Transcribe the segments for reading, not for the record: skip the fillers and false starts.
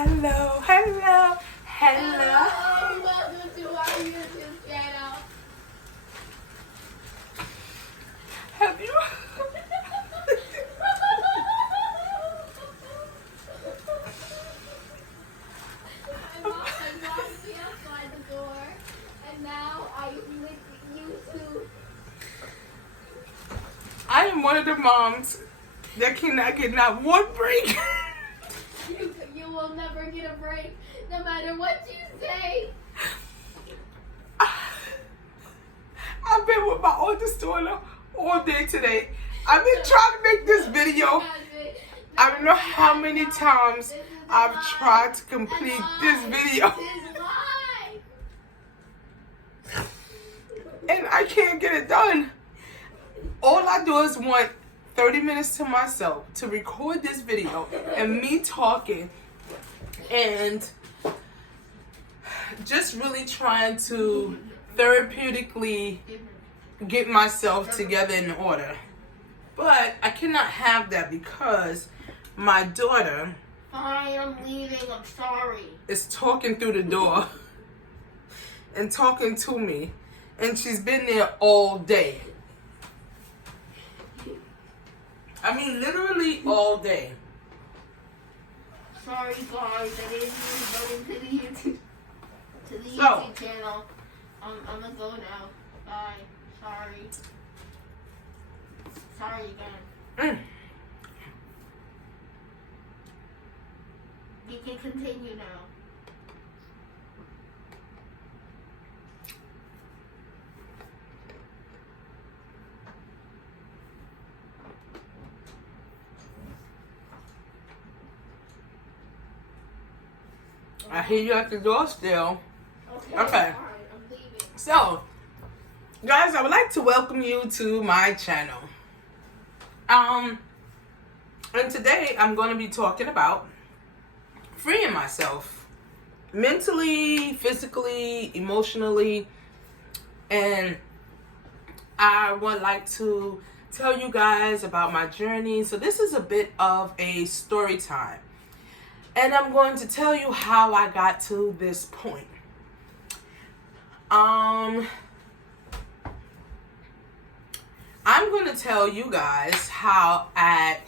Hello, hello, hello. Welcome to our YouTube channel. Have you? I'm walking outside the door, and now I with YouTube. I am one of the moms that cannot get not one break. You will never get a break, no matter what you say. I've been with my oldest daughter all day today. I've been trying to make this video. I don't know how many times I've tried to complete this video. And I can't get it done. All I do is want 30 minutes to myself to record this video and me talking and just really trying to therapeutically get myself together in order. But I cannot have that because my daughter Fine, I'm leaving. I'm sorry. is talking through the door and talking to me, and she's been there all day. I mean, literally all day. Sorry, guys. I didn't even go into the YouTube So. channel. I'm gonna go now. Bye. Sorry. Sorry again. Mm. You can continue now. I hear you at the door still. Okay. Alright, I'm leaving. So, guys, I would like to welcome you to my channel. And today I'm going to be talking about freeing myself mentally, physically, emotionally, and I would like to tell you guys about my journey. So this is a bit of a story time. And I'm going to tell you how I got to this point. I'm going to tell you guys how I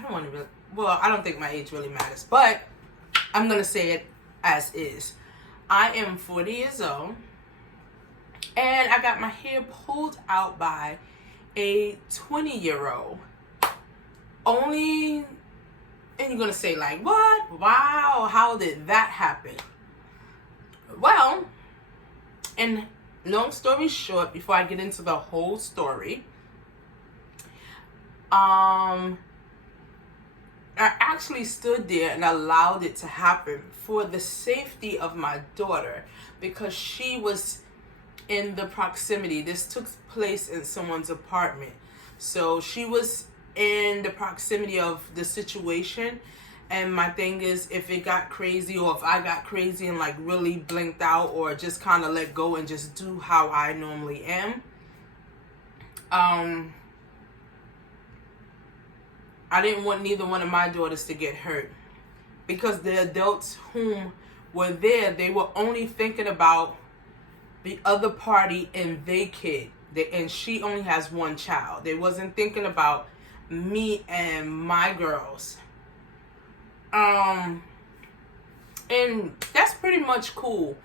don't want to really, well, I don't think my age really matters, but I'm going to say it as is. I am 40 years old, and I got my hair pulled out by a 20-year-old. Only, and you're going to say like, what? Wow, how did that happen? Well, and long story short, before I get into the whole story, I actually stood there and allowed it to happen for the safety of my daughter because she was in the proximity. This took place in someone's apartment. So she was in the proximity of the situation. And my thing is, if it got crazy or if I got crazy and like really blinked out or just kind of let go and just do how I normally am, I didn't want neither one of my daughters to get hurt because the adults whom were there, they were only thinking about the other party and their kid. And she only has one child. They wasn't thinking about me and my girls. And that's pretty much cool.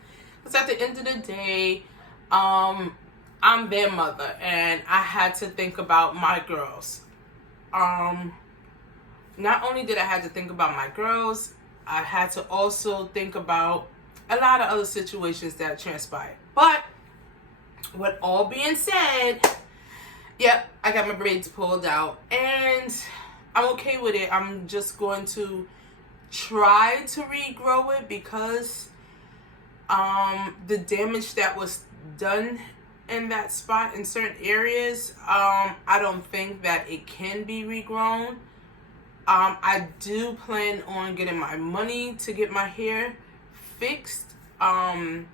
Because at the end of the day, I'm their mother and I had to think about my girls. Not only did I have to think about my girls, I had to also think about a lot of other situations that transpired. But with all being said, yep, I got my braids pulled out and I'm okay with it. I'm just going to try to regrow it because the damage that was done in that spot in certain areas, I don't think that it can be regrown. I do plan on getting my money to get my hair fixed. And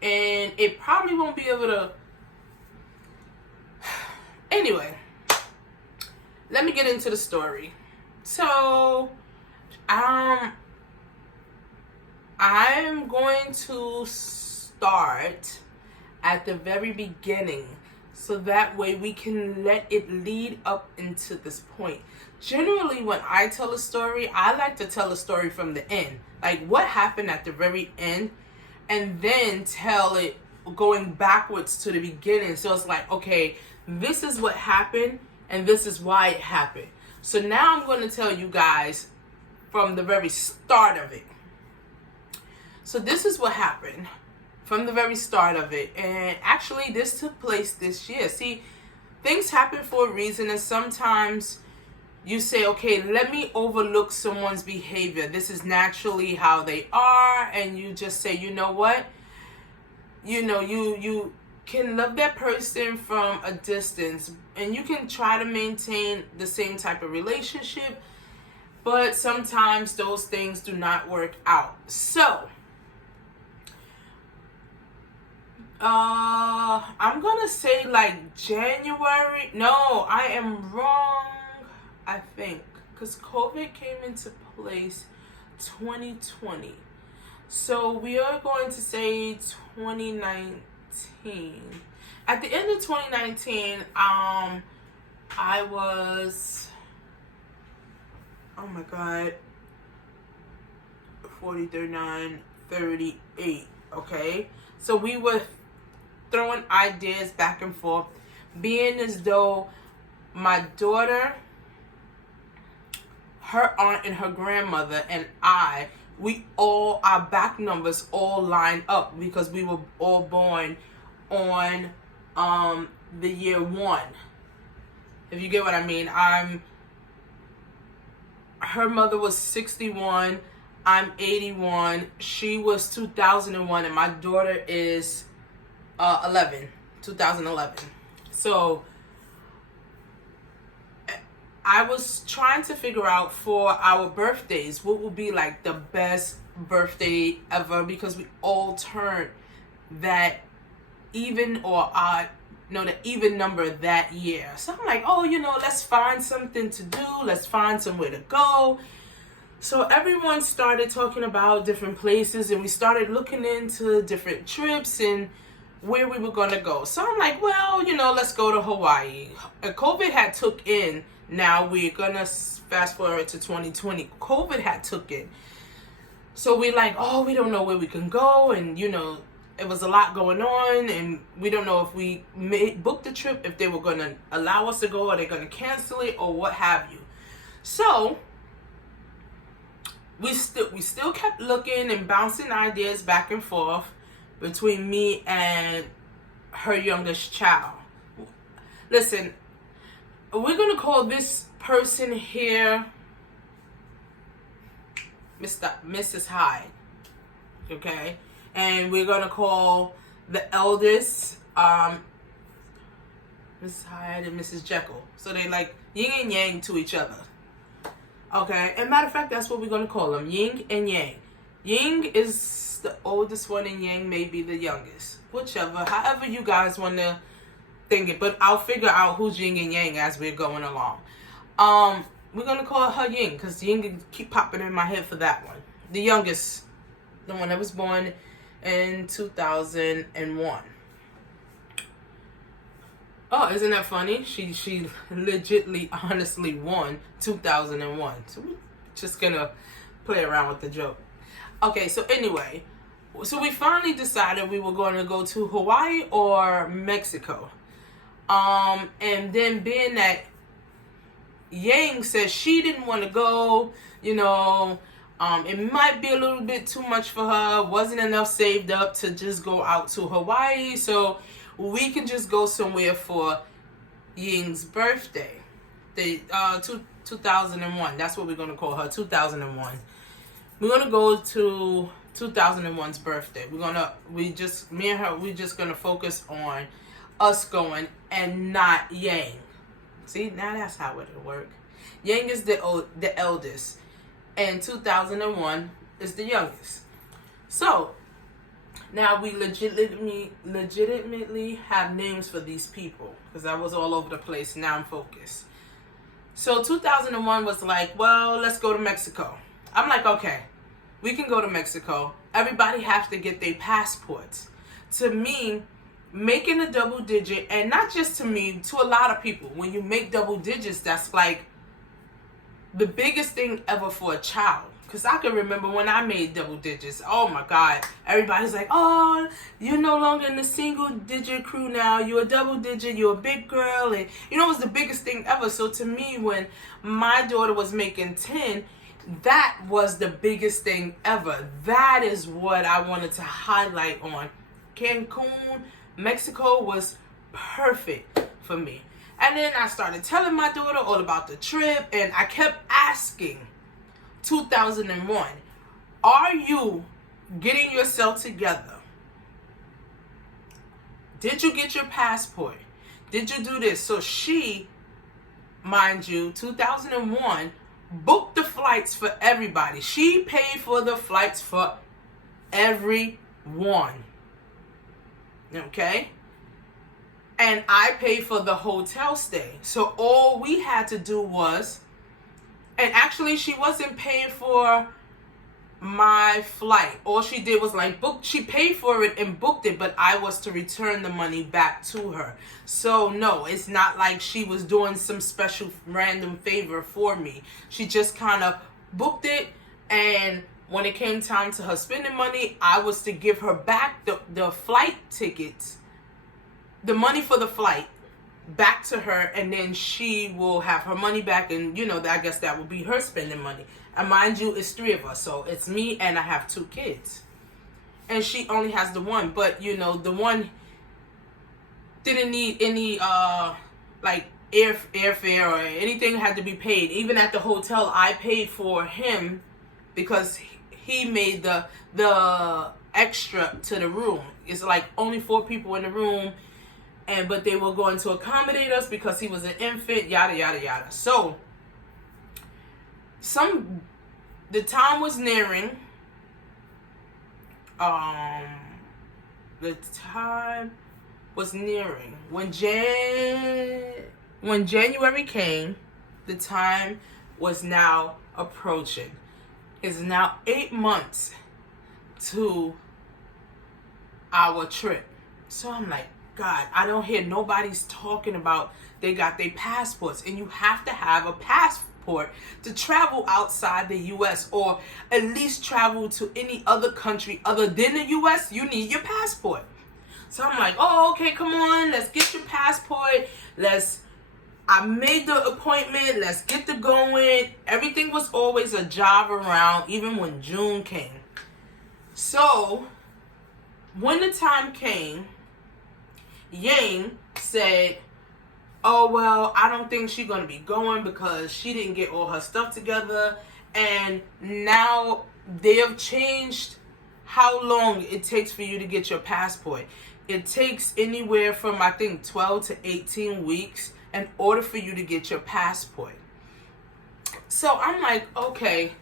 it probably won't be able to. Anyway, let me get into the story. So, I'm going to start at the very beginning, so that way we can let it lead up into this point. Generally, when I tell a story, I like to tell a story from the end, like what happened at the very end, and then tell it going backwards to the beginning. So it's like, okay, this is what happened and this is why it happened. So now I'm going to tell you guys from the very start of it. So this is what happened from the very start of it. And actually this took place this year. See, things happen for a reason, and sometimes you say, okay, let me overlook someone's behavior. This is naturally how they are, and you just say, you know what? You know, you can love that person from a distance, and you can try to maintain the same type of relationship, but sometimes those things do not work out. So, I'm gonna say like January. No, I am wrong. I think because COVID came into place 2020. So we are going to say 2019. At the end of 2019, I was, oh my God, 40, 39, 38, okay? So we were throwing ideas back and forth, being as though my daughter, her aunt and her grandmother, and we all, our back numbers all line up because we were all born on the year 1. If you get what I mean. Her mother was 61, I'm 81, she was 2001, and my daughter is 2011. So I was trying to figure out for our birthdays what would be like the best birthday ever, because we all turned that even or odd, the even number that year. So I'm like, oh, let's find something to do. Let's find somewhere to go. So everyone started talking about different places, and we started looking into different trips and where we were going to go. So I'm like, well, let's go to Hawaii. COVID had took in. Now we're going to fast forward to 2020. COVID had took in. So we're like, oh, we don't know where we can go. And, it was a lot going on. And we don't know if we booked the trip, if they were going to allow us to go, or they're going to cancel it, or what have you. So we still kept looking and bouncing ideas back and forth between me and her youngest child. Listen, we're going to call this person here Mrs. Hyde, okay? And we're going to call the eldest Mrs. Hyde and Mrs. Jekyll. So they like yin and yang to each other, okay? And matter of fact, that's what we're going to call them, yin and yang. Yin is the oldest one, and yang may be the youngest. Whichever, however you guys want to think it. But I'll figure out who's yin and yang as we're going along. We're going to call her yin, because yin keep popping in my head for that one. The youngest, the one that was born in 2001. Oh, isn't that funny? She legitly, honestly won 2001. So we're just going to play around with the joke. Okay, so anyway, so we finally decided we were going to go to Hawaii or Mexico. And then being that Yang said she didn't want to go, it might be a little bit too much for her, wasn't enough saved up to just go out to Hawaii, so we can just go somewhere for Ying's birthday. 2001, that's what we're going to call her, 2001. We're going to go to 2001's birthday. We just going to focus on us going and not Yang. See, now that's how it'll work. Yang is the eldest, and 2001 is the youngest. So now we legitimately have names for these people, because I was all over the place. Now I'm focused. So 2001 was like, well, let's go to Mexico. I'm like, okay, we can go to Mexico. Everybody has to get their passports. To me, making a double digit, and not just to me, to a lot of people, when you make double digits, that's like the biggest thing ever for a child. Because I can remember when I made double digits. Oh my God. Everybody's like, oh, you're no longer in the single digit crew now. You're a double digit. You're a big girl. And you know, it was the biggest thing ever. So to me, when my daughter was making 10, that was the biggest thing ever. That is what I wanted to highlight on. Cancun, Mexico was perfect for me. And then I started telling my daughter all about the trip, and I kept asking, 2001, are you getting yourself together? Did you get your passport? Did you do this? So she, mind you, 2001, booked the flights for everybody. She paid for the flights for everyone. Okay? And I paid for the hotel stay. So all we had to do was, and actually she wasn't paying for my flight. All she did was like book, she paid for it and booked it, but I was to return the money back to her. So no, it's not like she was doing some special random favor for me. She just kind of booked it, and when it came time to her spending money, I was to give her back the flight tickets, the money for the flight, back to her, and then she will have her money back, and you know, I guess that will be her spending money. And mind you, it's 3 of us, so it's me and I have 2 kids, and she only has the one. But you know, the one didn't need any like airfare or anything had to be paid. Even at the hotel, I paid for him because he made the extra to the room. It's like only 4 people in the room, but they were going to accommodate us because he was an infant, yada, yada, yada. So, the time was nearing. The time was nearing. When January came, the time was now approaching. It's now 8 months to our trip. So I'm like, God, I don't hear nobody's talking about they got their passports, and you have to have a passport to travel outside the U.S. or at least travel to any other country other than the U.S. You need your passport. So I'm like, oh, okay, come on, let's get your passport. I made the appointment. Let's get the going. Everything was always a job around, even when June came. So when the time came, Yang said, oh, well, I don't think she's going to be going because she didn't get all her stuff together. And now they have changed how long it takes for you to get your passport. It takes anywhere from, I think, 12 to 18 weeks in order for you to get your passport. So I'm like, okay,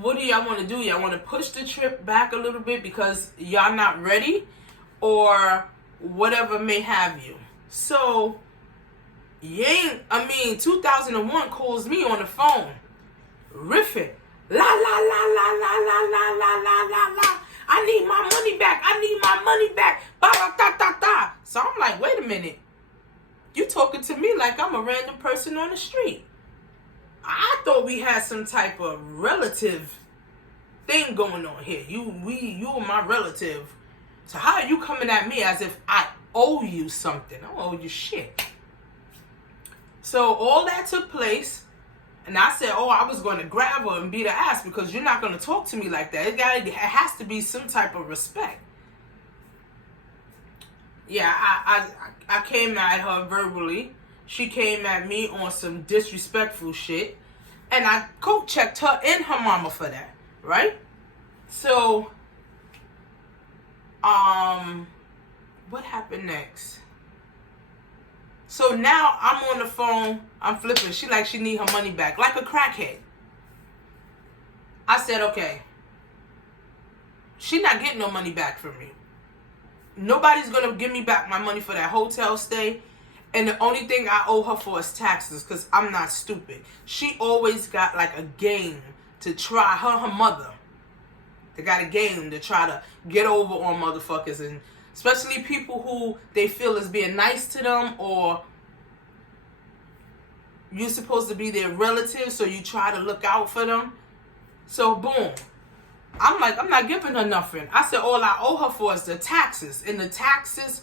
what do y'all want to do? Y'all want to push the trip back a little bit because y'all not ready, or whatever may have you. So 2001 calls me on the phone, riffing, la la la la la la la la la la la. I need my money back. I need my money back. Ba da da da da. So I'm like, wait a minute. You talking to me like I'm a random person on the street. I thought we had some type of relative thing going on here. You are my relative. So how are you coming at me as if I owe you something? I don't owe you shit. So all that took place, and I said, oh, I was going to grab her and beat her ass because you're not going to talk to me like that. It has to be some type of respect. Yeah, I came at her verbally. She came at me on some disrespectful shit. And I co-checked her and her mama for that, right? So, what happened next? So now I'm on the phone, I'm flipping. She need her money back, like a crackhead. I said, okay, she not getting no money back from me. Nobody's going to give me back my money for that hotel stay. And the only thing I owe her for is taxes because I'm not stupid. She always got like a game to try, her mother. They got a game to try to get over on motherfuckers, and especially people who they feel is being nice to them, or you're supposed to be their relative, so you try to look out for them. So boom. I'm like, I'm not giving her nothing. I said all I owe her for is the taxes. And the taxes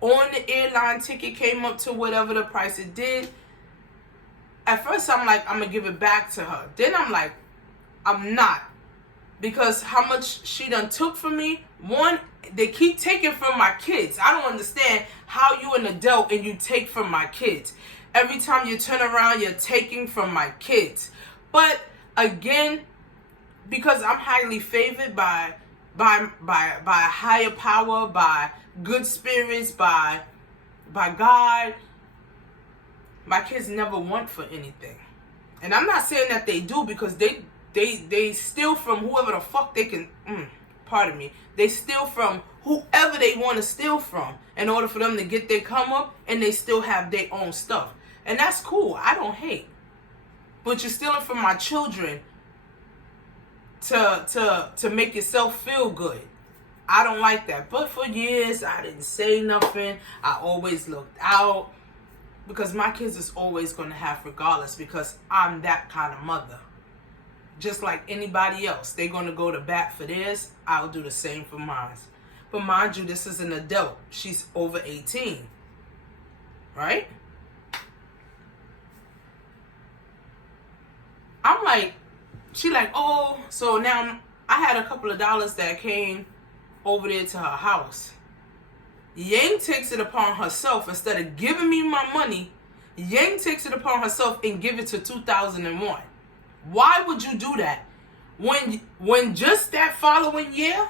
on the airline ticket came up to whatever the price it did. At first I'm like, I'm going to give it back to her. Then I'm like, I'm not. Because how much she done took from me. One, they keep taking from my kids. I don't understand how you an adult and you take from my kids. Every time you turn around, you're taking from my kids. But again, because I'm highly favored by a higher power, by good spirits, by God, my kids never want for anything. And I'm not saying that they do, because they steal from whoever the fuck they can, pardon me, they steal from whoever they want to steal from in order for them to get their come up, and they still have their own stuff. And that's cool. I don't hate. But you're stealing from my children to make yourself feel good. I don't like that. But for years, I didn't say nothing. I always looked out, because my kids is always going to have regardless, because I'm that kind of mother. Just like anybody else. They're going to go to bat for theirs. I'll do the same for mine. But mind you, this is an adult. She's over 18. Right? I'm like, she like, oh, so now I had a couple of dollars that came over there to her house. Yang takes it upon herself, instead of giving me my money, Yang takes it upon herself and give it to 2001. Why would you do that? When just that following year,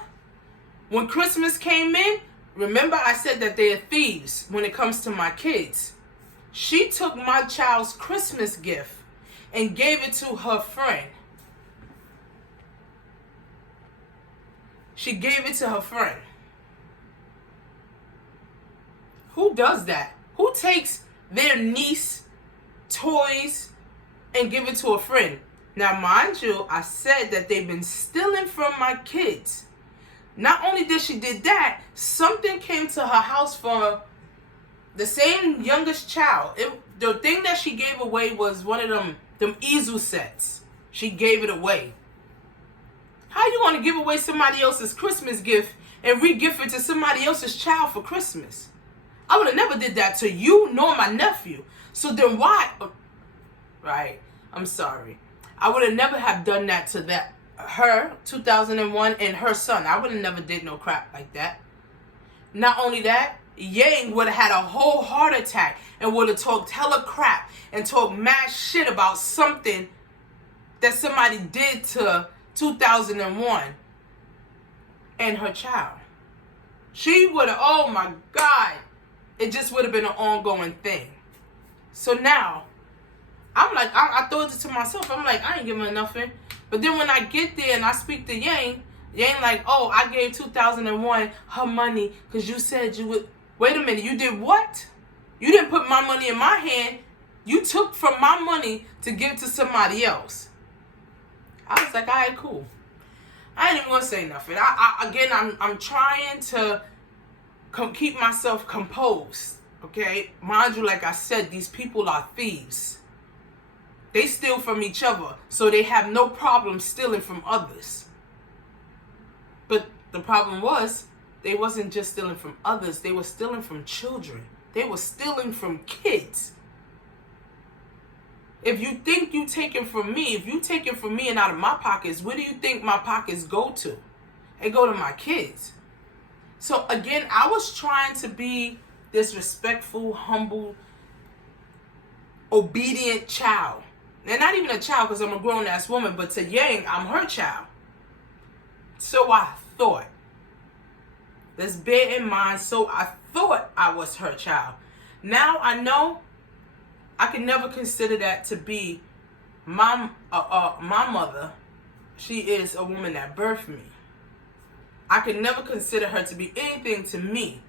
when Christmas came in, remember I said that they're thieves when it comes to my kids. She took my child's Christmas gift and gave it to her friend. She gave it to her friend. Who does that? Who takes their niece toys and give it to a friend? Now, mind you, I said that they've been stealing from my kids. Not only did she did that, something came to her house for the same youngest child. The thing that she gave away was one of them easel sets. She gave it away. How you going to give away somebody else's Christmas gift and re-gift it to somebody else's child for Christmas? I would have never did that to you nor my nephew. So then why? Right. I'm sorry. I would have never have done that to her, 2001, and her son. I would have never did no crap like that. Not only that, Yang would have had a whole heart attack and would have talked hella crap and talked mad shit about something that somebody did to 2001 and her child. She would have, oh my God, it just would have been an ongoing thing. So now, I'm like, I thought it to myself. I'm like, I ain't giving her nothing. But then when I get there and I speak to Yang like, oh, I gave 2001 her money because you said you would. Wait a minute, you did what? You didn't put my money in my hand. You took from my money to give to somebody else. I was like, all right, cool. I ain't even gonna say nothing. I'm trying to keep myself composed. Okay, mind you, like I said, these people are thieves. They steal from each other, so they have no problem stealing from others. But the problem was, they wasn't just stealing from others, they were stealing from children. They were stealing from kids. If you think you taking from me, if you taking from me and out of my pockets, where do you think my pockets go to? They go to my kids. So again, I was trying to be this respectful, humble, obedient child. And not even a child because I'm a grown-ass woman, but to Yang, I'm her child. So I thought. Let's bear in mind, so I thought I was her child. Now I know I can never consider that to be my mother. She is a woman that birthed me. I can never consider her to be anything to me.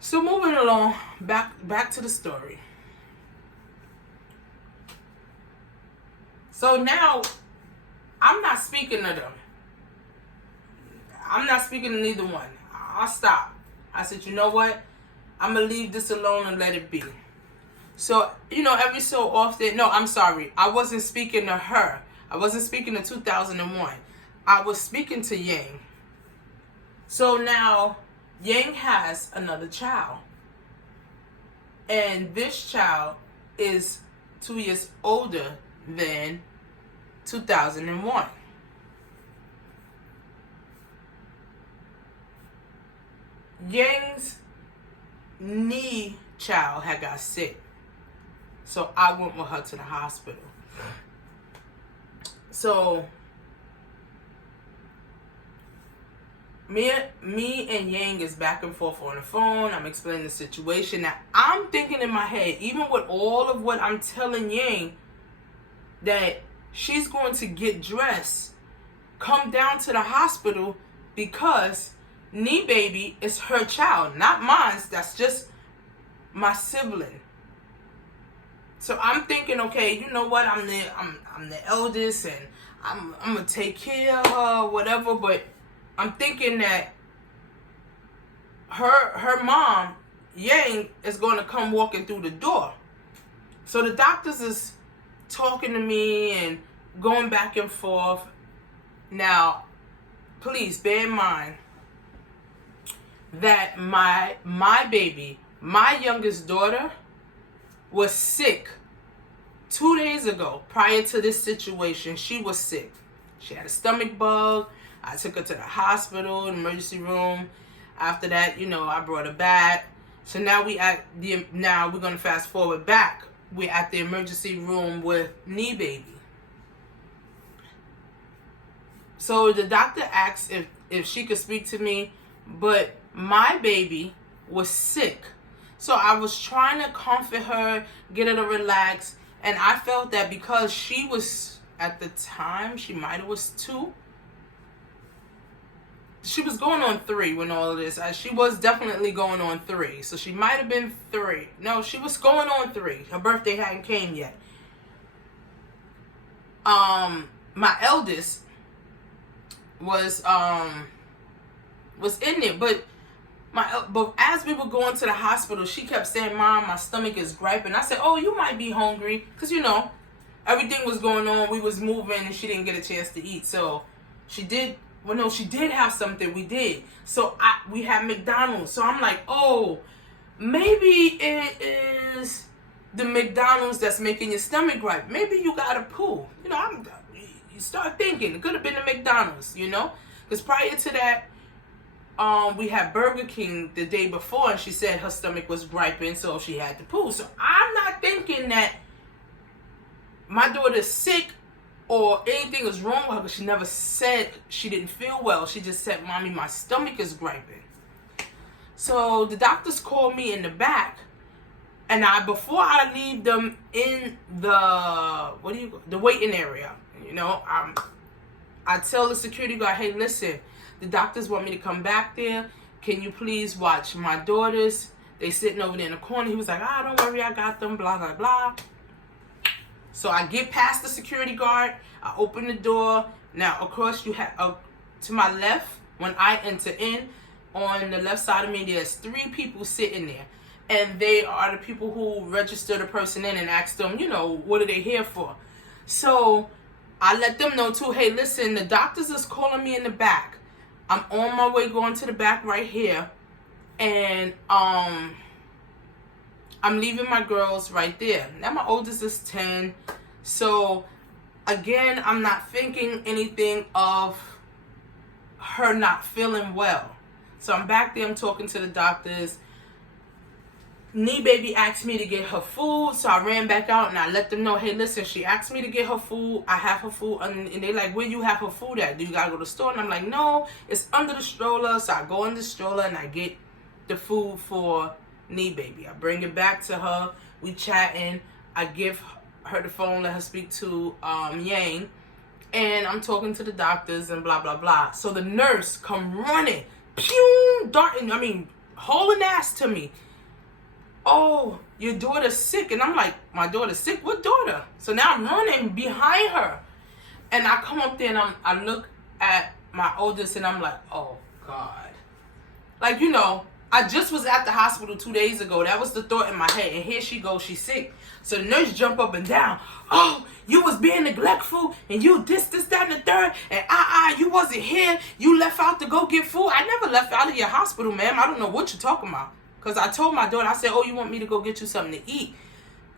So moving along, back to the story. So now, I'm not speaking to them. I'm not speaking to neither one. I'll stop. I said, you know what? I'm going to leave this alone and let it be. So, every so often, no, I'm sorry. I wasn't speaking to her. I wasn't speaking to 2001. I was speaking to Yang. So now, Yang has another child. And this child is 2 years older than 2001. Yang's knee child had got sick. So I went with her to the hospital. So me and Yang is back and forth on the phone. I'm explaining the situation. Now I'm thinking in my head, even with all of what I'm telling Yang, that she's going to get dressed, come down to the hospital, because knee baby is her child, not mine. That's just my sibling. So I'm thinking, okay, you know what? I'm the eldest, and I'm gonna take care of her, whatever. But I'm thinking that her mom, Yang, is going to come walking through the door. So the doctors is talking to me and going back and forth. Now, please bear in mind that my baby, my youngest daughter, was sick 2 days ago. Prior to this situation, she was sick. She had a stomach bug. I took her to the hospital, emergency room. After that, I brought her back. So now we're gonna fast forward back. We're at the emergency room with knee baby. So the doctor asked if she could speak to me, but my baby was sick. So I was trying to comfort her, get her to relax, and I felt that because she was, at the time, she might have was 2. She was going on 3 when all of this. She was definitely going on 3. So she might have been 3. No, she was going on 3. Her birthday hadn't came yet. My eldest was in there, but as we were going to the hospital, she kept saying, "Mom, my stomach is griping." I said, "Oh, you might be hungry," because everything was going on. We was moving, and she didn't get a chance to eat. So she did. Well, no, she did have something. We did. So we had McDonald's. So I'm like, oh, maybe it is the McDonald's that's making your stomach gripe. Maybe you got a poo. You start thinking it could have been the McDonald's. Because prior to that, we had Burger King the day before, and she said her stomach was griping, so she had to poo. So I'm not thinking that my daughter's sick or anything is wrong with her, because she never said she didn't feel well. She just said, "Mommy, my stomach is griping." So the doctors called me in the back, and before I leave them in the waiting area, I tell the security guard, "Hey, listen, the doctors want me to come back there. Can you please watch my daughters? They sitting over there in the corner." He was like, "Don't worry, I got them, blah, blah, blah." So I get past the security guard. I open the door. Now, of course, you have to my left, when I enter in, on the left side of me, there's 3 people sitting there. And they are the people who register the person in and ask them, what are they here for? So I let them know too, "Hey, listen, the doctors is calling me in the back. I'm on my way going to the back right here. And I'm leaving my girls right there." Now my oldest is 10. So again, I'm not thinking anything of her not feeling well. So I'm back there, I'm talking to the doctors. Knee baby asked me to get her food, so I ran back out and I let them know, "Hey, listen, she asked me to get her food. I have her food." And they like, "Where you have her food at? Do you gotta go to the store?" And I'm like, "No, it's under the stroller." So I go in the stroller and I get the food for knee baby. I bring it back to her. We chatting. I give her the phone, let her speak to Yang, and I'm talking to the doctors and blah blah blah. So the nurse come running, pew, darting, hauling ass to me. oh, your daughter's sick. And I'm like, my daughter's sick? What daughter? So now I'm running behind her. And I come up there and I look at my oldest and I'm like, oh, God. Like, you know, I just was at the hospital 2 days ago. That was the thought in my head. And here she goes, she's sick. So the nurse jump up and down. Oh, you was being neglectful and you this, that, and the third. And you wasn't here. You left out to go get food. I never left out of your hospital, ma'am. I don't know what you're talking about. Because I told my daughter, I said, oh, you want me to go get you something to eat?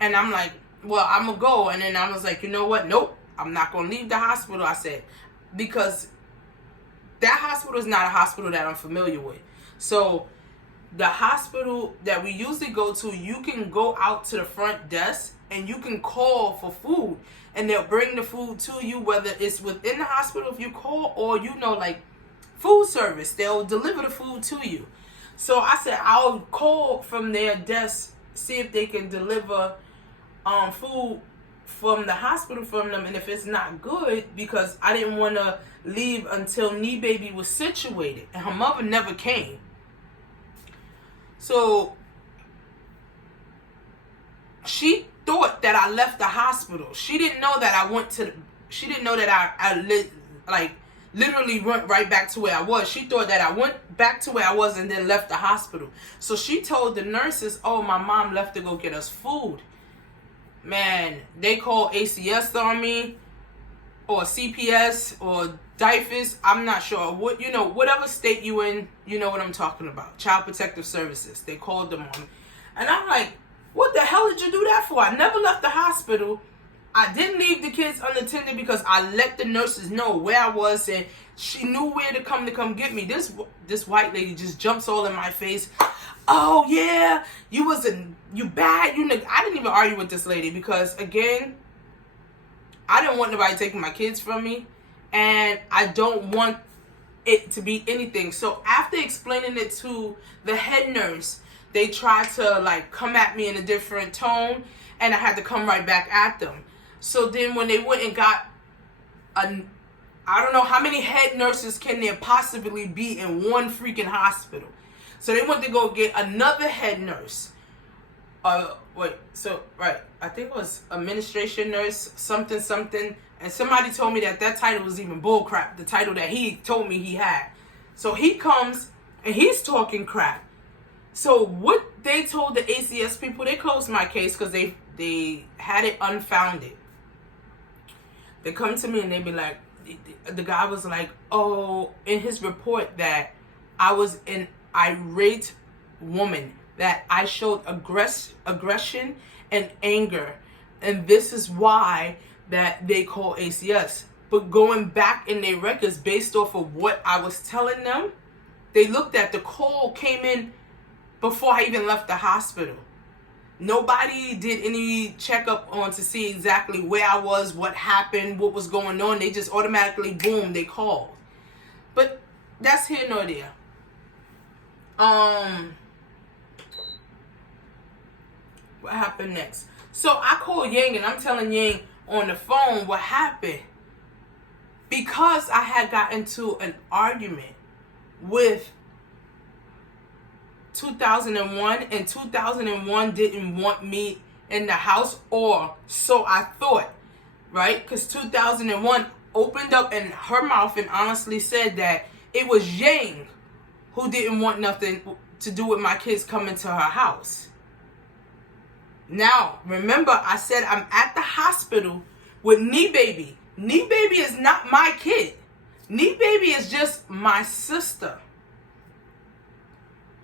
And I'm like, well, I'm going to go. And then I was like, you know what? Nope. I'm not going to leave the hospital, I said. Because that hospital is not a hospital that I'm familiar with. So the hospital that we usually go to, you can go out to the front desk and you can call for food. And they'll bring the food to you, whether it's within the hospital if you call or, you know, like food service. They'll deliver the food to you. So I said, I'll call from their desk, see if they can deliver food from the hospital from them. And if it's not good, because I didn't want to leave until Nee Baby was situated. And her mother never came. So she thought that I left the hospital. She didn't know that I went to, she didn't know that I literally went right back to where I was. She thought that I went back to where I was and then left the hospital. So she told the nurses, oh, my mom left to go get us food. Man, they called ACS on me, or CPS, or DYFS. I'm not sure. What, you know, whatever state you in, you know what I'm talking about. Child Protective Services. They called them on me. And I'm like, what the hell did you do that for? I never left the hospital. I didn't leave the kids unattended because I let the nurses know where I was, and she knew where to come get me. This white lady just jumps all in my face. Oh yeah, you bad. I didn't even argue with this lady because, again, I didn't want nobody taking my kids from me, and I don't want it to be anything. So after explaining it to the head nurse, they tried to like come at me in a different tone, and I had to come right back at them. So then when they went and got I don't know how many head nurses can there possibly be in one freaking hospital. So they went to go get another head nurse. I think it was administration nurse, something. And somebody told me that title was even bullcrap, the title that he told me he had. So he comes and he's talking crap. So what they told the ACS people, they closed my case because they had it unfounded. They come to me and they be like, the guy was like, oh, in his report that I was an irate woman, that I showed aggression and anger, and this is why that they call ACS. But going back in their records based off of what I was telling them, they looked at the call came in before I even left the hospital. Nobody did any checkup on to see exactly where I was, what happened, what was going on. They just automatically, boom, they called. But that's here nor there. What happened next? So I called Yang and I'm telling Yang on the phone what happened. Because I had got into an argument with 2001, and 2001 didn't want me in the house, or so I thought, right? Because 2001 opened up in her mouth and honestly said that it was Yang who didn't want nothing to do with my kids coming to her house. Now, remember, I said I'm at the hospital with Nee Baby. Nee Baby is not my kid. Nee Baby is just my sister.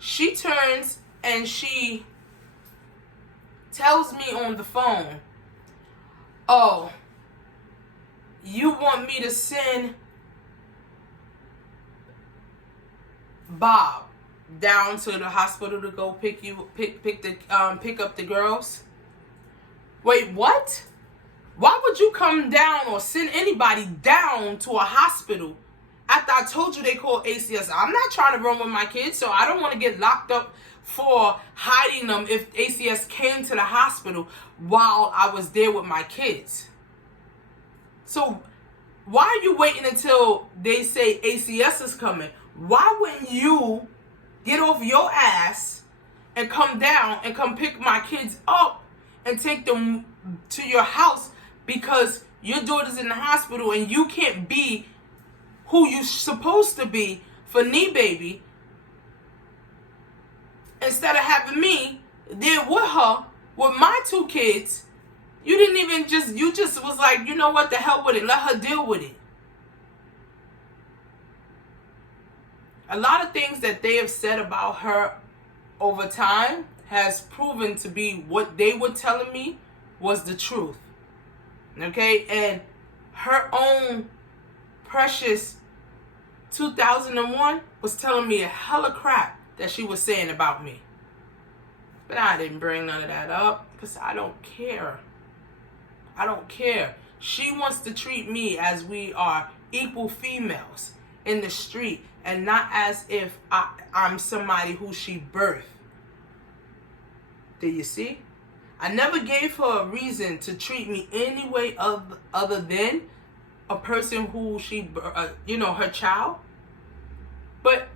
She turns and she tells me on the phone, oh, you want me to send Bob down to the hospital to go pick up the girls? Wait, what? Why would you come down or send anybody down to a hospital after I told you they call ACS? I'm not trying to run with my kids, so I don't want to get locked up for hiding them if ACS came to the hospital while I was there with my kids. So why are you waiting until they say ACS is coming? Why wouldn't you get off your ass and come down and come pick my kids up and take them to your house because your daughter's in the hospital and you can't be who you're supposed to be for Nee Baby, instead of having me there with her, with my 2 kids, you didn't even you just was like, you know what, the hell with it, let her deal with it. A lot of things that they have said about her over time has proven to be what they were telling me was the truth. Okay? And her own precious 2001 was telling me a hella crap that she was saying about me. But I didn't bring none of that up because I don't care. I don't care. She wants to treat me as we are equal females in the street and not as if I'm somebody who she birthed. Do you see? I never gave her a reason to treat me any way other than a person who she, her child. But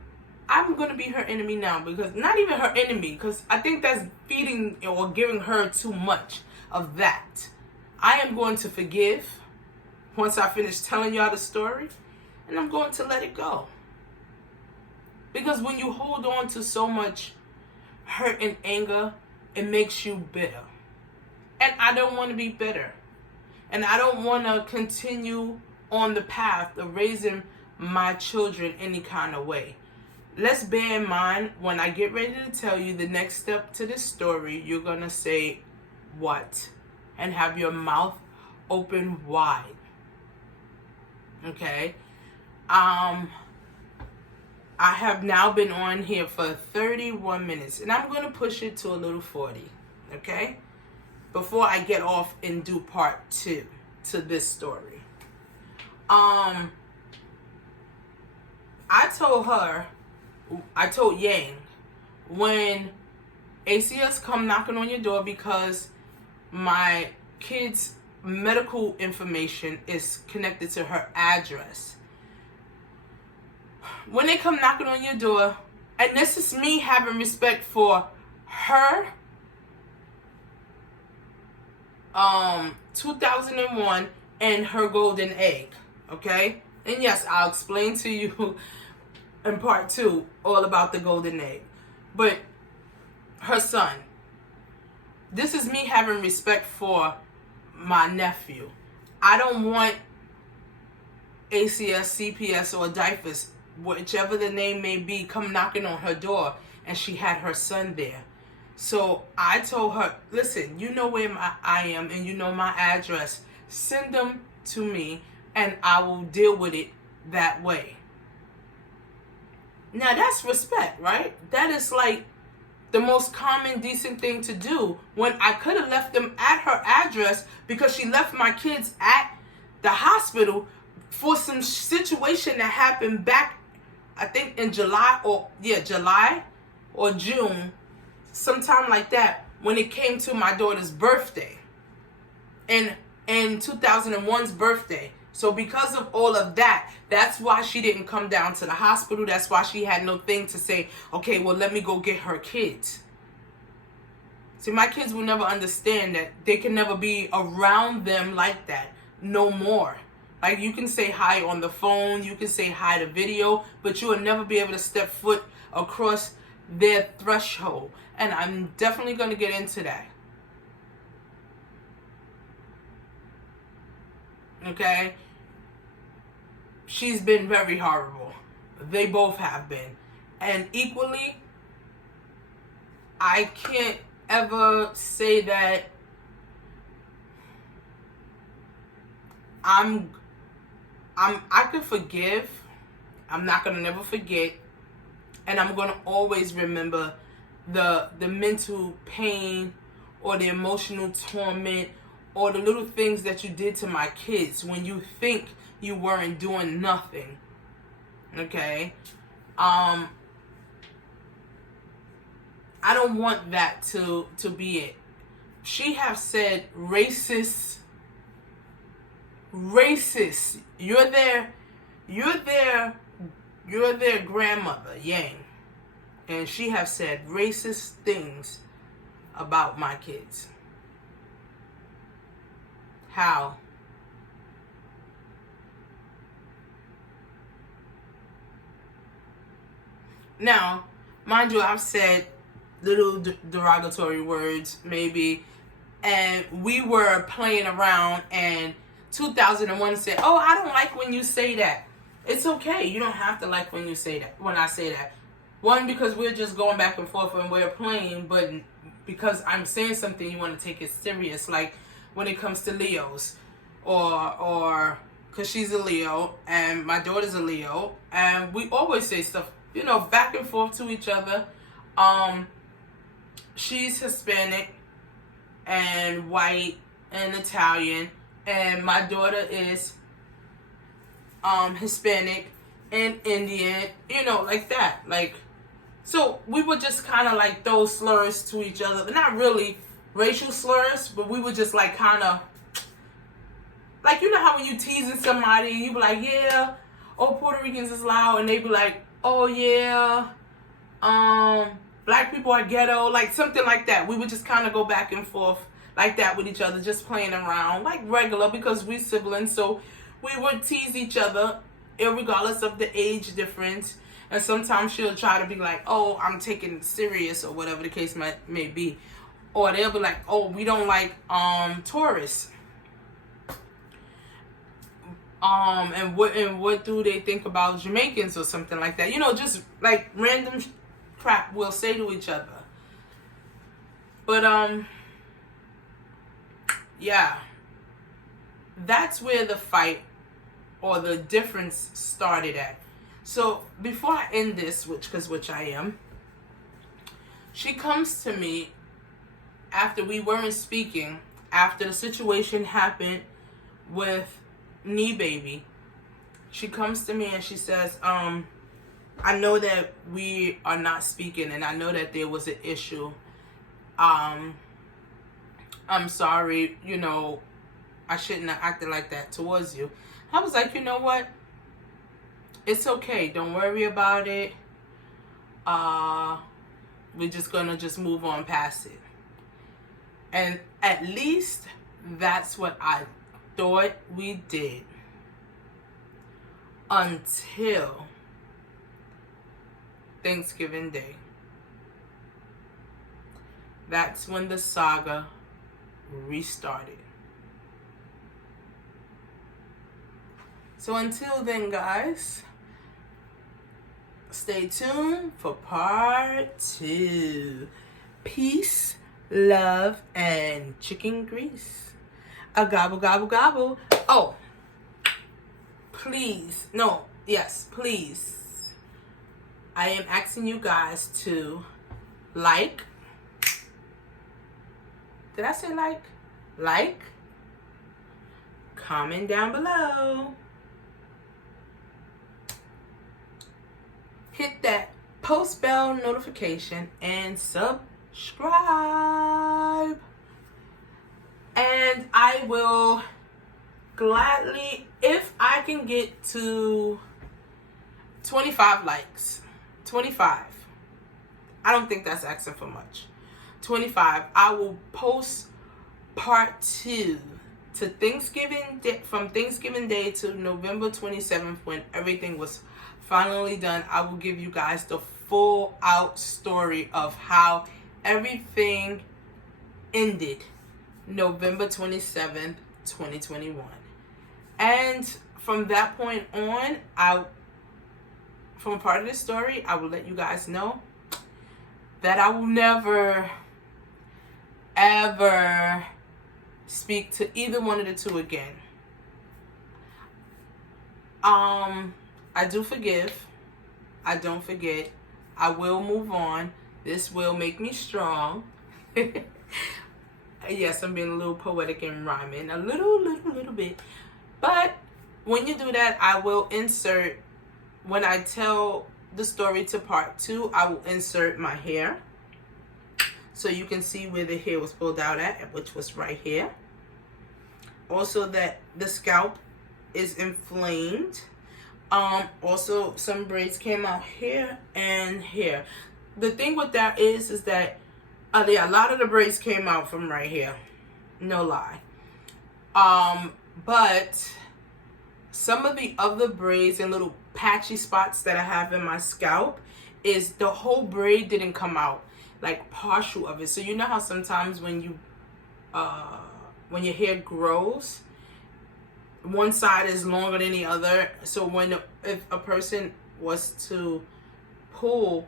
I'm going to be her enemy now, because not even her enemy, because I think that's feeding or giving her too much of that. I am going to forgive once I finish telling y'all the story, and I'm going to let it go. Because when you hold on to so much hurt and anger, it makes you bitter. And I don't want to be bitter. And I don't want to continue on the path of raising my children any kind of way. Let's bear in mind, when I get ready to tell you the next step to this story, you're going to say, what? And have your mouth open wide. Okay? I have now been on here for 31 minutes, and I'm going to push it to a little 40, okay? Before I get off and do part 2 to this story. I told Yang, when ACS come knocking on your door because my kid's medical information is connected to her address. When they come knocking on your door, and this is me having respect for her, 2001 and her golden egg, okay? And yes, I'll explain to you in part 2 all about the golden egg. But her son, this is me having respect for my nephew. I don't want ACS, CPS, or DIFUS, whichever the name may be, come knocking on her door, and she had her son there. So I told her, listen, you know where I am and you know my address. Send them to me and I will deal with it that way. Now that's respect, right? That is like the most common, decent thing to do, when I could have left them at her address because she left my kids at the hospital for some situation that happened back, I think in July or June, sometime like that, when it came to my daughter's birthday and 2001's birthday. So because of all of that, that's why she didn't come down to the hospital. That's why she had no thing to say, okay, well, let me go get her kids. See, my kids will never understand that they can never be around them like that no more. Like, you can say hi on the phone, you can say hi to video, but you will never be able to step foot across their threshold. And I'm definitely going to get into that. Okay? She's been very horrible. They both have been. And equally, I can't ever say that I could forgive. I'm not going to never forget. And I'm going to always remember the mental pain or the emotional torment or the little things that you did to my kids when you think you weren't doing nothing. Okay? I don't want that to be it. She have said racist. You're their grandmother, Yang. and she have said racist things about my kids. How? Now, mind you, I've said little derogatory words, maybe, and we were playing around, and 2001 said, "Oh, I don't like when you say that." It's okay. You don't have to like when you say that. When I say that, one, because we're just going back and forth and we're playing, but because I'm saying something, you want to take it serious. Like when it comes to Leos, or because she's a Leo and my daughter's a Leo, and we always say stuff, back and forth to each other. She's Hispanic and white and Italian, and my daughter is Hispanic and Indian, like that. Like, so we would just kind of like throw slurs to each other. Not really racial slurs, but we would just like kind of, like, how when you teasing somebody, you be like, yeah, oh, Puerto Ricans is loud, and they be like, oh yeah, black people are ghetto, like something like that. We would just kind of go back and forth like that with each other, just playing around like regular, because we siblings, so we would tease each other regardless of the age difference. And sometimes she'll try to be like, oh, I'm taking it serious, or whatever the case may be. Or they'll be like, oh, we don't like tourists. And what do they think about Jamaicans or something like that? Just like random crap we'll say to each other. But yeah, that's where the fight or the difference started at. So before I end this, which I am, she comes to me after we weren't speaking, after the situation happened with Knee Baby. She comes to me and she says, I know that we are not speaking, and I know that there was an issue. I'm sorry, I shouldn't have acted like that towards you. I was like, you know what? It's okay. Don't worry about it. We're just gonna move on past it. And at least that's what I thought we did, until Thanksgiving Day. That's when the saga restarted. So until then, guys, stay tuned for part 2. Peace, love, and chicken grease. A gobble, gobble, gobble. Oh, please. No, yes, please. I am asking you guys to like. Did I say like? Like. Comment down below. Hit that post bell notification and subscribe. And I will gladly, if I can get to 25 likes, 25. I don't think that's asking for much. 25. I will post part 2 to Thanksgiving Day, from Thanksgiving Day to November 27th, when everything was finally done. I will give you guys the full out story of how everything ended November 27th, 2021. And from that point on, from a part of this story, I will let you guys know that I will never, ever speak to either one of the two again. I do forgive. I don't forget. I will move on. This will make me strong. Yes, I'm being a little poetic and rhyming. A little bit. But when you do that, I will insert, when I tell the story to part 2, I will insert my hair. So you can see where the hair was pulled out at, which was right here. Also that the scalp is inflamed. Also some braids came out here and here. the thing with that is that yeah, a lot of the braids came out from right here. No lie. But some of the other braids and little patchy spots that I have in my scalp is the whole braid didn't come out, like partial of it. So you know how sometimes when your hair grows, one side is longer than the other. So if a person was to pull,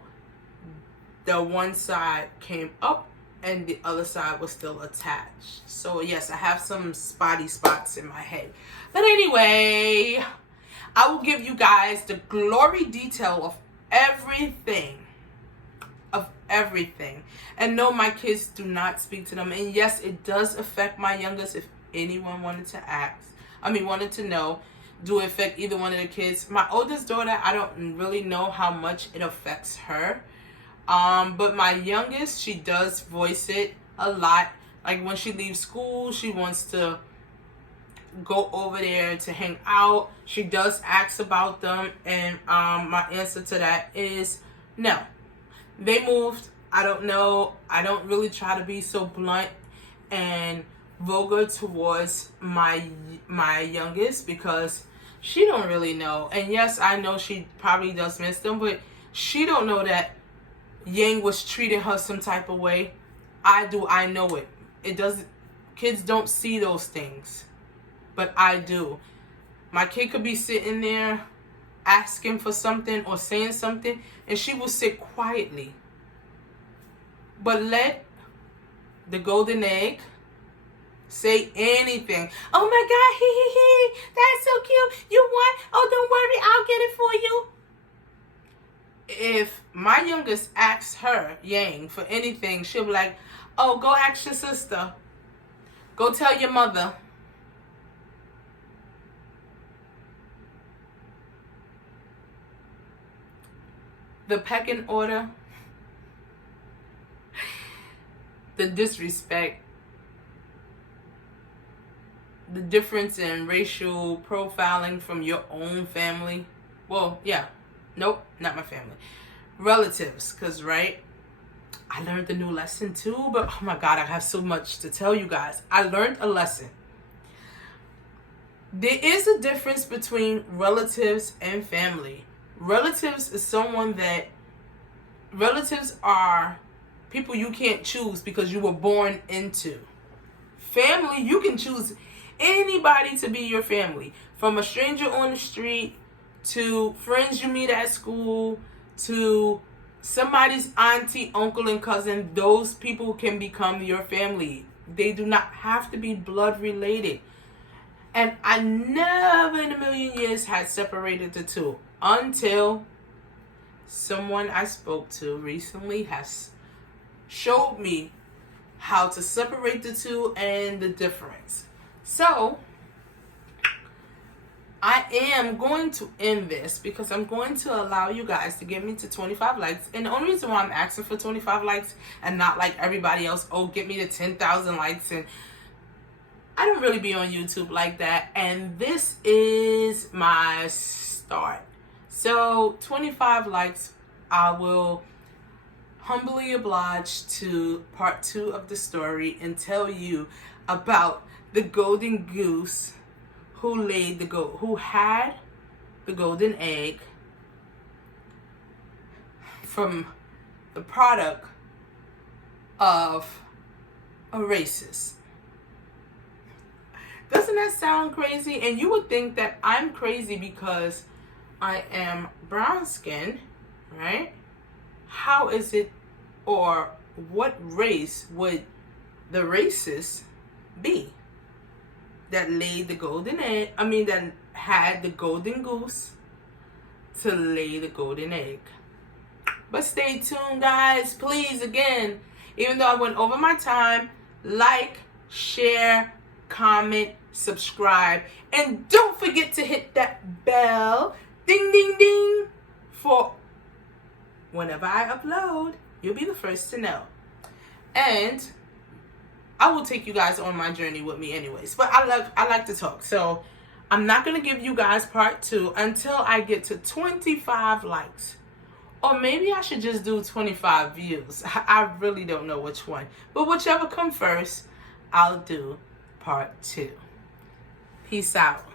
the one side came up and the other side was still attached. So yes, I have some spotty spots in my head. But anyway, I will give you guys the glory detail of everything. And no, my kids do not speak to them. And yes, it does affect my youngest. If anyone wanted to know, do it affect either one of the kids? My oldest daughter, I don't really know how much it affects her. But my youngest, she does voice it a lot. Like when she leaves school, she wants to go over there to hang out. She does ask about them, and my answer to that is no. They moved. I don't know. I don't really try to be so blunt and vulgar towards my youngest because she don't really know. And yes, I know she probably does miss them, but she don't know that Yang was treating her some type of way. I do. I know it. It doesn't. Kids don't see those things, but I do. My kid could be sitting there asking for something or saying something, and she will sit quietly. But let the golden egg say anything. Oh my God, that's so cute. You want? Oh, don't worry, I'll get it for you. If my youngest asks her, Yang, for anything, she'll be like, oh, go ask your sister. Go tell your mother. The pecking order, the disrespect, the difference in racial profiling from your own family. Well, yeah. Nope, not my family. Relatives, because, right, I learned a new lesson too, but oh my God, I have so much to tell you guys. I learned a lesson. There is a difference between relatives and family. Relatives are people you can't choose because you were born into. Family, you can choose anybody to be your family. From a stranger on the street, to friends you meet at school, to somebody's auntie, uncle, and cousin. Those people can become your family. They do not have to be blood related. And I never in a million years had separated the two until someone I spoke to recently has showed me how to separate the two and the difference. So I am going to end this because I'm going to allow you guys to get me to 25 likes. And the only reason why I'm asking for 25 likes and not like everybody else, oh, get me to 10,000 likes. And I don't really be on YouTube like that. And this is my start. So 25 likes, I will humbly oblige to part 2 of the story and tell you about the golden goose who had the golden egg from the product of a racist. Doesn't that sound crazy? And you would think that I'm crazy because I am brown skinned, right? How is it, or what race would the racist be that laid the golden egg, that had the golden goose to lay the golden egg? But stay tuned, guys. Please, again, even though I went over my time, like, share, comment, subscribe, and don't forget to hit that bell, ding, ding, ding, for whenever I upload, you'll be the first to know. And I will take you guys on my journey with me anyways. But I like to talk. So I'm not going to give you guys part 2 until I get to 25 likes Or maybe I should just do 25 views. I really don't know which one. But whichever comes first, I'll do part 2. Peace out.